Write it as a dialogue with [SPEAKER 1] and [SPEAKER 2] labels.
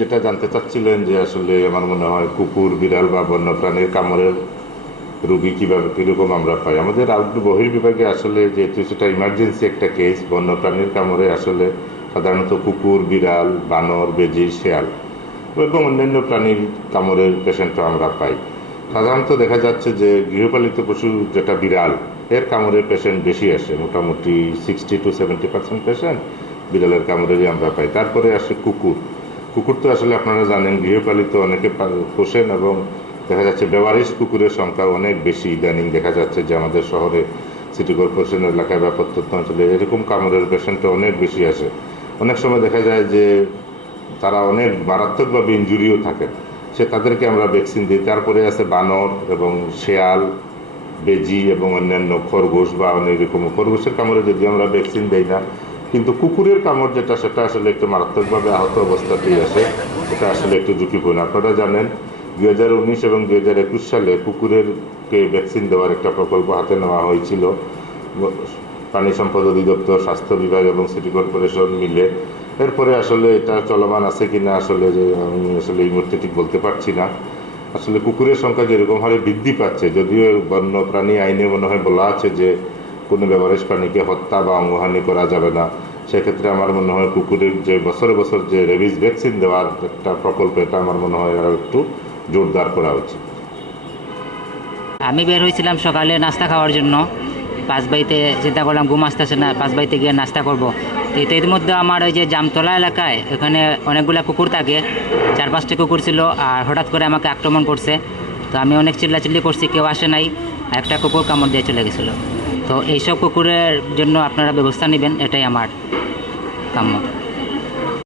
[SPEAKER 1] যেটা জানতে চাচ্ছিলেন যে আসলে আমার মনে হয় কুকুর, বিড়াল বা বন্যপ্রাণীর কামড়ের রুগী কীভাবে, কীরকম আমরা পাই? আমাদের আউটডোর বহির্বিভাগে আসলে যেহেতু সেটা ইমার্জেন্সি একটা কেস বন্যপ্রাণীর কামড়ে আসলে সাধারণত কুকুর, বিড়াল, বানর, বেজি, শেয়াল এবং অন্যান্য প্রাণীর কামড়ের পেশেন্টও আমরা পাই। সাধারণত দেখা যাচ্ছে যে গৃহপালিত পশু যেটা বিড়াল, এর কামড়ের পেশেন্ট বেশি আসে, মোটামুটি sixty two seventy percent patient বিড়ালের কামড়েরই আমরা পাই। তারপরে আসে কুকুর। কুকুর তো আসলে আপনারা জানেন, গৃহপালিত অনেকে পোষেন এবং দেখা যাচ্ছে বেওয়ারিশ কুকুরের সংখ্যা অনেক বেশি ইদানিং দেখা যাচ্ছে যে আমাদের শহরে সিটি কর্পোরেশন এলাকায় বা প্রত্যন্ত অঞ্চলে এরকম কামড়ের পেশেন্টটা অনেক বেশি আসে। অনেক সময় দেখা যায় যে তারা অনেক মারাত্মকভাবে ইঞ্জুরিও থাকে সে তাদেরকে আমরা ভ্যাকসিন দিই। তারপরে আছে বানর এবং শেয়াল, বেজি এবং অন্যান্য খরগোশ বা অনেক রকম খরগোশের কামড়ে যদি আমরা ভ্যাকসিন দেই না কিন্তু কুকুরের কামড় যেটা, সেটা আসলে একটু মারাত্মকভাবে আহত অবস্থাতেই আসে। এটা আসলে একটু ঝুঁকিপূর্ণ। আপনারা জানেন, দুই হাজার উনিশ এবং দুই হাজার একুশ সালে কুকুরেরকে ভ্যাকসিন দেওয়ার একটা প্রকল্প হাতে নেওয়া হয়েছিল। প্রাণী সম্পদ অধিদপ্তর, স্বাস্থ্য বিভাগ এবং সিটি কর্পোরেশন মিলে। এরপরে আসলে এটা চলমান আছে কি না আসলে যে আমি আসলে এই মুহূর্তে ঠিক বলতে পারছি না। আসলে কুকুরের সংখ্যা যেরকম হারে বৃদ্ধি পাচ্ছে, যদিও বন্য প্রাণী আইনে মনে হয় বলা আছে যে কোনো ব্যবহারের প্রাণীকে হত্যা বা অঙ্গহানি করা যাবে না। সেক্ষেত্রে আমার মনে হয় কুকুরের যে বছরে বছর যে রেবিস ভ্যাকসিন দেওয়ার একটা প্রকল্প, এটা আমার মনে হয় আরও একটু জোরদার করা উচিত।
[SPEAKER 2] আমি বের হয়েছিলাম সকালে নাস্তা খাওয়ার জন্য। পাঁচবাইতে চিন্তা করলাম, ঘুম আসতেছে না পাঁচবাইতে গিয়ে নাস্তা করব। তো এর মধ্যে আমার ওই যে জামতলা এলাকায় এখানে অনেকগুলা কুকুর থাকে। চার পাঁচটা কুকুর ছিল আর হঠাৎ করে আমাকে আক্রমণ করছে। তো আমি অনেক চিল্লাচিল্লি করছি, কেউ আসে নাই। একটা কুকুর কামড় দিয়ে চলে গেছিল। তো এইসব কুকুরের জন্য আপনারা ব্যবস্থা নেবেন এটাই আমার কাম্য।